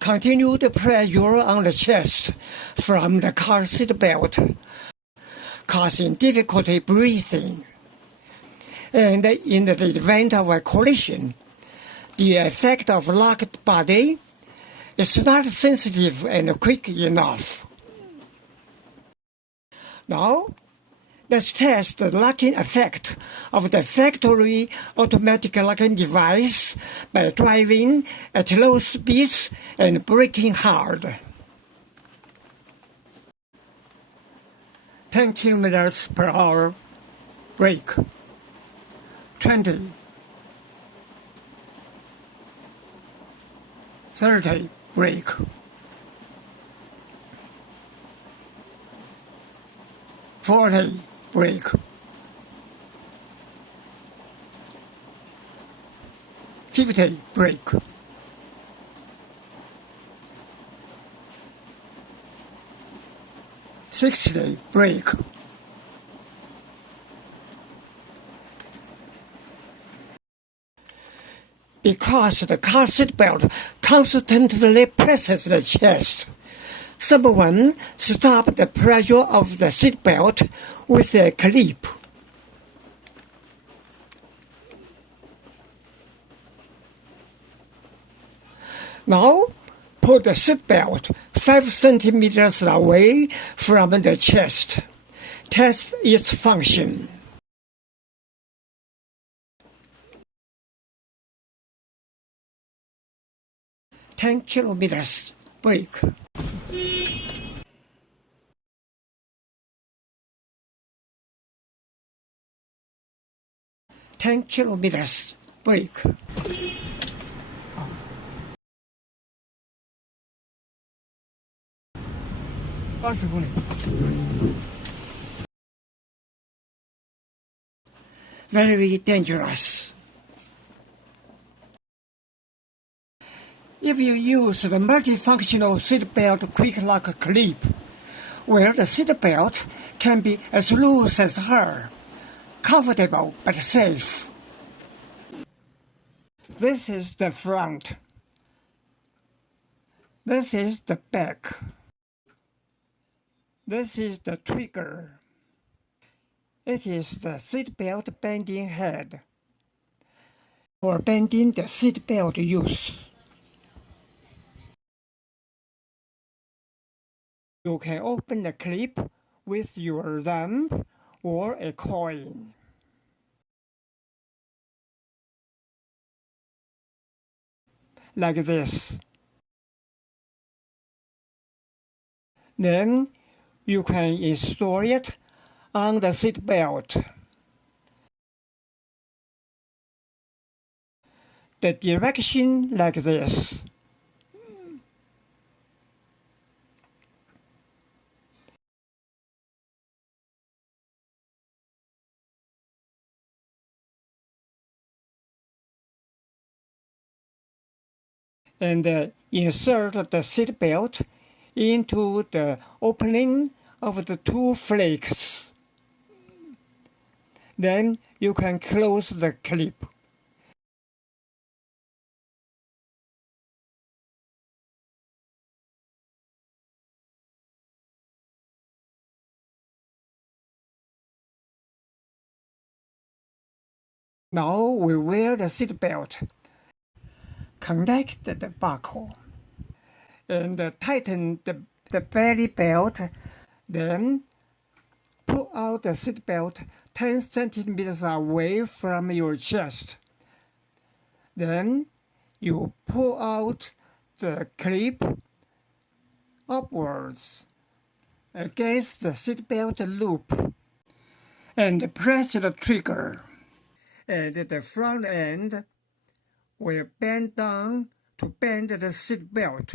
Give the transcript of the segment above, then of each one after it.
continued pressure on the chest from the car seat belt, causing difficulty breathing. And in the event of a collision, the effect of locked body is not sensitive and quick enough. Now, let's test the locking effect of the factory automatic locking device by driving at low speeds and braking hard. 10 kilometers per hour, brake. 20, 30, brake. 40, brake. 50, brake. 60, brake. 'Because the car seat belt constantly presses the chest, someone stopped the pressure of the seat belt with a clip. Now, put the seat belt 5 centimeters away from the chest. Test its function. 10 kilometers, brake. 10 kilometers, brake. 20公里。Very dangerous. If you use the multifunctional seatbelt quick lock clip, where the seatbelt can be as loose as her, comfortable but safe. This is the front. This is the back. This is the trigger. It is the seatbelt bending head for bending the seatbelt use. You can open the clip with your thumb or a coin. Like this. Then you can install it on the seat belt. The direction like this. And insert the seat belt into the opening of the two flakes. Then you can close the clip. Now we wear the seat belt. Connect the buckle and tighten the belly belt. Then pull out the seat belt 10 centimeters away from your chest. Then you pull out the clip upwards against the seat belt loop and press the trigger. And the front end will bend down to bend the seat belt.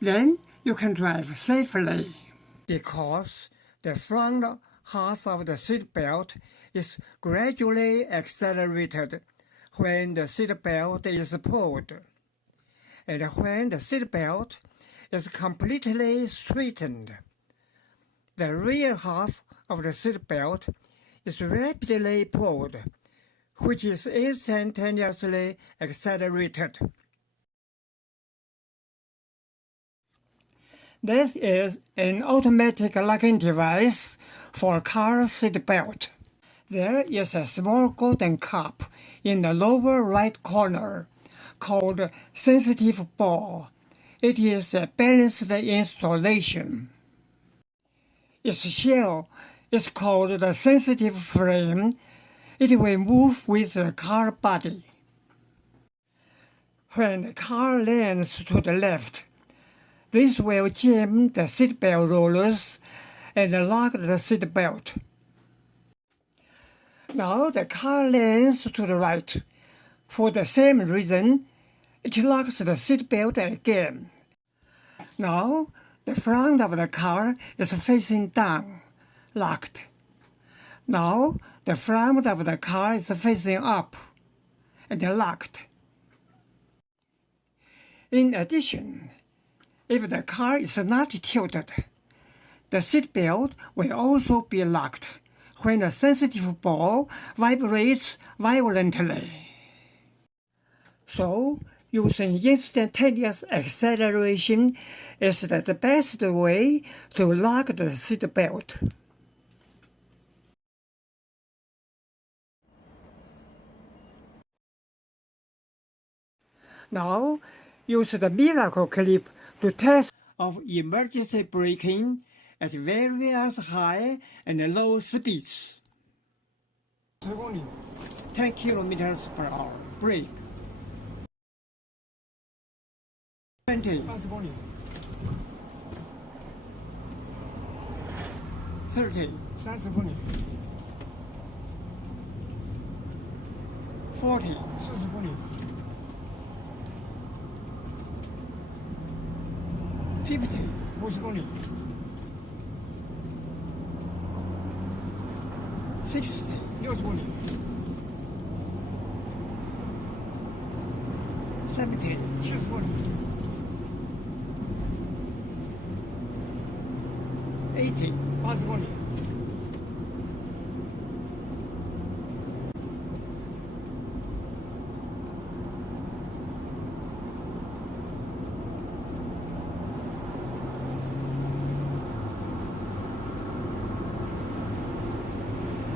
Then you can drive safely because the front half of the seat belt is gradually accelerated when the seat belt is pulled. And when the seat belt is completely straightened, the rear half of the seat belt is rapidly pulled, which is instantaneously accelerated. This is an automatic locking device for a car seat belt. There is a small golden cup in the lower right corner called sensitive ball. It is a balanced installation. Its shell is called the sensitive frame. It will move with the car body. When the car leans to the left, this will jam the seatbelt rollers and lock the seatbelt. Now the car leans to the right. For the same reason, it locks the seatbelt again. Now the front of the car is facing down, locked. Now the front of the car is facing up and locked. In addition, if the car is not tilted, the seatbelt will also be locked when the sensitive ball vibrates violently. So, using instantaneous acceleration is the best way to lock the seatbelt. Now, use the miracle clip to test of emergency braking at various high and low speeds. 10 kilometers per hour. Brake. 20. 30. 40. 50. 60. 70. 80.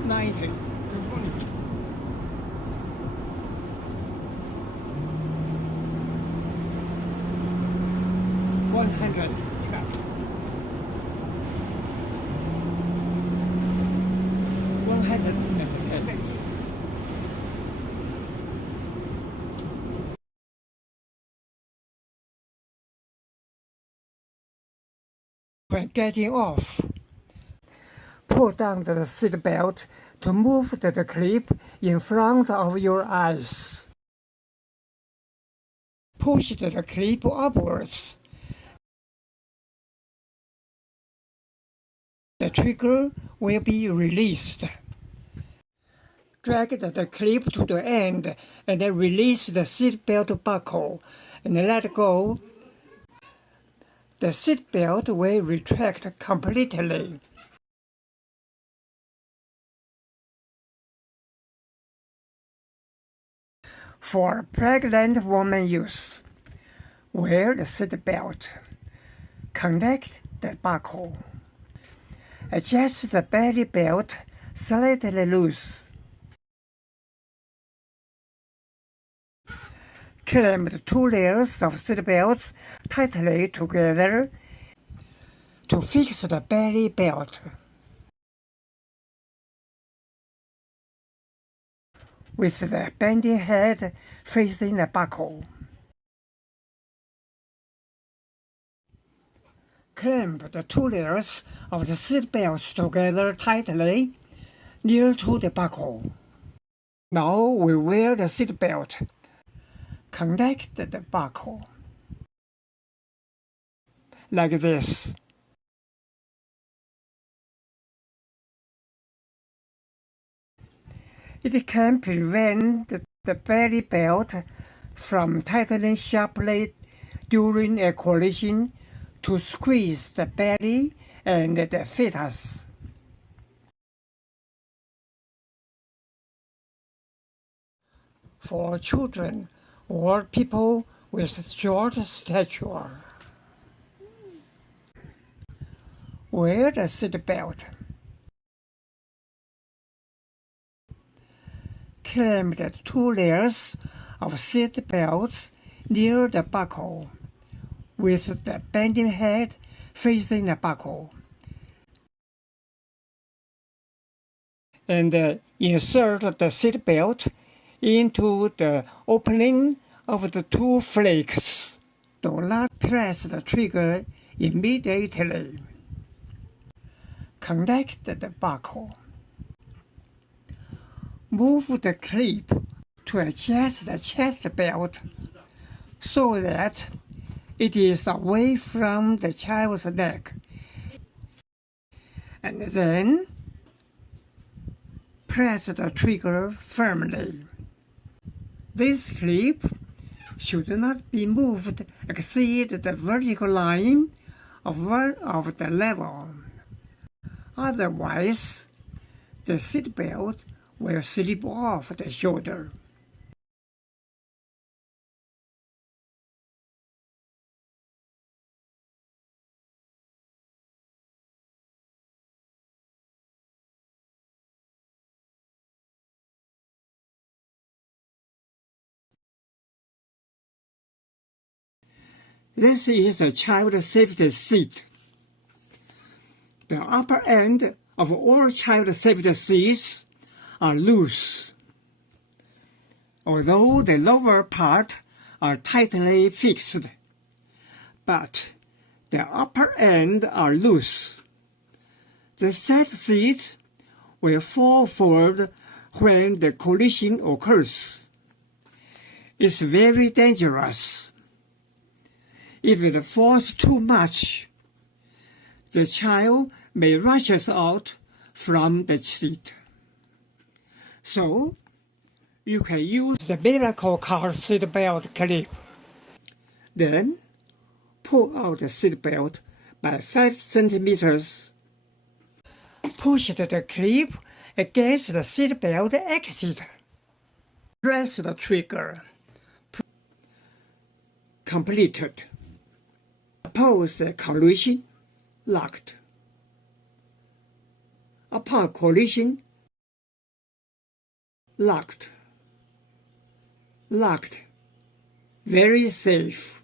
90. 100. 110. When getting off, pull down the seat belt to move the clip in front of your eyes. Push the clip upwards. The trigger will be released. Drag the clip to the end and then release the seatbelt buckle and let go. The seatbelt will retract completely. For pregnant woman use, wear the seatbelt. Connect the buckle. Adjust the belly belt slightly loose. Clamp the two layers of seatbelts tightly together to fix the belly belt. With the bending head facing the buckle. Clamp the two layers of the seatbelts together tightly near to the buckle. Now we wear the seatbelt. Connect the buckle. Like this. It can prevent the belly belt from tightening sharply during a collision to squeeze the belly and the fetus. For children or people with short stature. Wear the seat belt. Clamp the two layers of seat belts near the buckle, with the bending head facing the buckle. And insert the seat belt into the opening of the two flakes. Do not press the trigger immediately. Connect the buckle. Move the clip to adjust the chest belt so that it is away from the child's neck. And then press the trigger firmly. This clip should not be moved exceed the vertical line of the level. Otherwise, the seat belt will slip off the shoulder. This is a child safety seat. The upper end of all child safety seats are loose, although the lower part are tightly fixed. But the upper end are loose. The side seat will fall forward when the collision occurs. It's very dangerous. If it falls too much, the child may rush out from the seat. So, you can use the miracle car seat belt clip. Then, pull out the seat belt by 5 centimeters. Push the clip against the seat belt exit. Press the trigger. Completed. Oppose the collision. Locked. Upon collision, locked. Locked. Very safe.